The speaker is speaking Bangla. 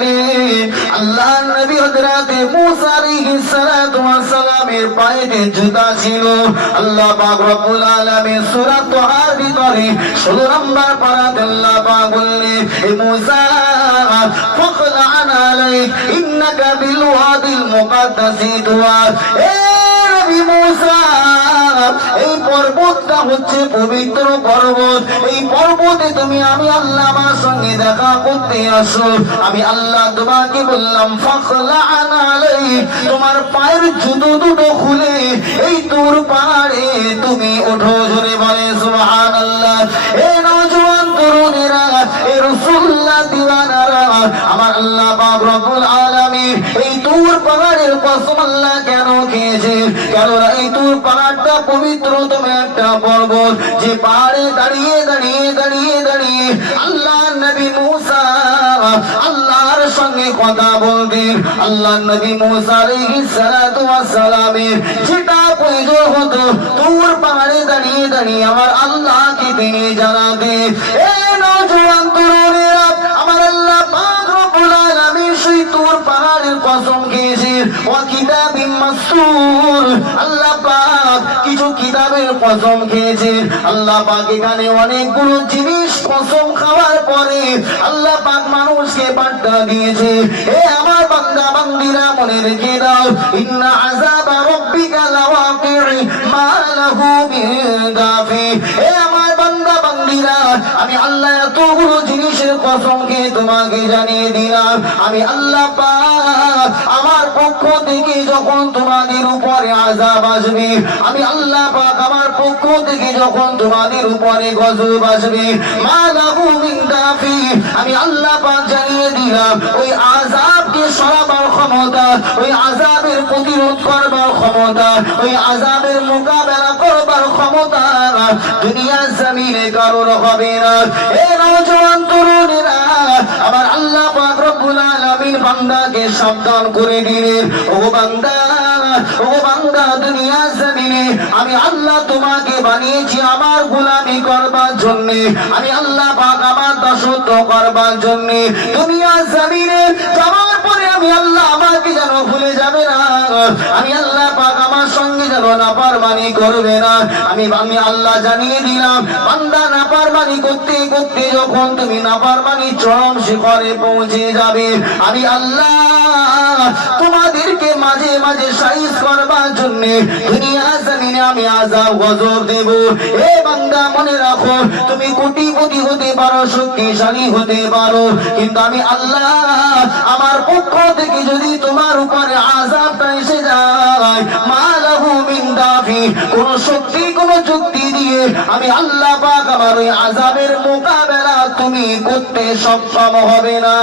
গেলে আল্লাহ নবী হযরত মুসা আলাইহিস সালাতু ওয়াস সালামের পায়ে জুতা ছিল, আল্লাহ পাক রব্বুল আলামিন সূরা তাহার ভিতরে 16 নম্বর পারাতে আল্লাহ পাক বললেন হে মুসা ফাখলা আলাইক, ইন্নাকা বিল ওয়াদিল মুকাদ্দাসি তুয়া এ নবী হচ্ছে পবিত্র পর্বত। এই পর্বতে তুমি, আমি আল্লাহ আমার সঙ্গে দেখা করতে আসো। আমি আল্লাহ তোমাকে বললাম তোমার পায়ের জুতো দুটো খুলে, এই তোর পাহাড়ে তুমি ওঠো জোরে বলে সুবহান আল্লাহ এ নজওয়ান তরুণেরা, এ রসুল্লাহ দিওয়ানারা, আমার আল্লাহ পাক রব্বুল আলামিন এই তুর পাহাড়ের কসম কেন খেয়েছে? কেননা এই তুর পাহাড়টা পবিত্রতম একটা পর্বত। যে পাহাড়ে দাঁড়িয়ে দাঁড়িয়ে দাঁড়িয়ে দাঁড়িয়ে আল্লাহ নবী মুসা আল্লাহর সঙ্গে কথা বলতেন। আল্লাহ নবী মুসা আলাইহিস সালাতু ওয়াস যেটা প্রয়োজন হতো, তুর পাহাড়ে দাঁড়িয়ে দাঁড়িয়ে আমার আল্লাহকে তিনি জানাতেন। এ নওজোয়ান তরুণেরা জিনিস আমার বান্দা রেখে দাও আমার বান্দা আমি আল্লাহ এতগুলো জিনিসের কসম খেয়ে তোমাকে জানিয়ে দিলাম। আমি আল্লাহ আমার পক্ষ থেকে যখন তোমাদের উপরে আযাব আসবে, আমি আল্লাহ পাক আমার পক্ষ থেকে যখন তোমাদের উপরে গজব আসবে, মা লাহু মিন দাফি, আমি আল্লাহ পাক জানিয়ে দিলাম, ওই আযাবকে সরাবার ক্ষমতা, ওই আযাবের প্রতিরোধ করবার ক্ষমতা, ওই আযাবের মোকাবেলা করবার ক্ষমতা দুনিয়ার জমিনে কারোর হবে না। এ নওজোয়ান তরুণেরা আবার আল্লাহ পাক রব্বুল আলামিন বান্দাকে সাবধান করে দিলেন ও বান্দা ও বান্দা, দুনিয়ার জমিনে আমি আল্লাহ তোমাকে বানিয়েছি আমার গোলামি করবার জন্য। আমি আল্লাহ পাক আমার দাসত্ব করবার জন্য। দুনিয়া জমিনে যাওয়ার পরে আমি আল্লাহ আমাকে যেন নাপারমানি করবে না। আমি আমি আল্লাহ জানিয়ে দিলাম, বান্দা নাপারমানি করতে করতে যখন তুমি নাপারমানি চরম শিখরে পৌঁছে যাবে, আমি আল্লাহ তোমাদেরকে মাঝে মাঝে সাইজ করবার জন্য দুনিয়া আমি আজাব গজব দেব। এ বান্দা, মনে রাখো, তুমি কোটিপতি হতে পারো, শক্তিশালী হতে পারো, কিন্তু আমি আল্লাহ, আমার পক্ষ থেকে যদি তোমার উপরে আজাবটা এসে যায় কোন শক্তি, কোন যুক্তি দিয়ে আমি আল্লাহ পাক আমার ওই আজাবের মোকাবেলা তুমি করতে সক্ষম হবে না।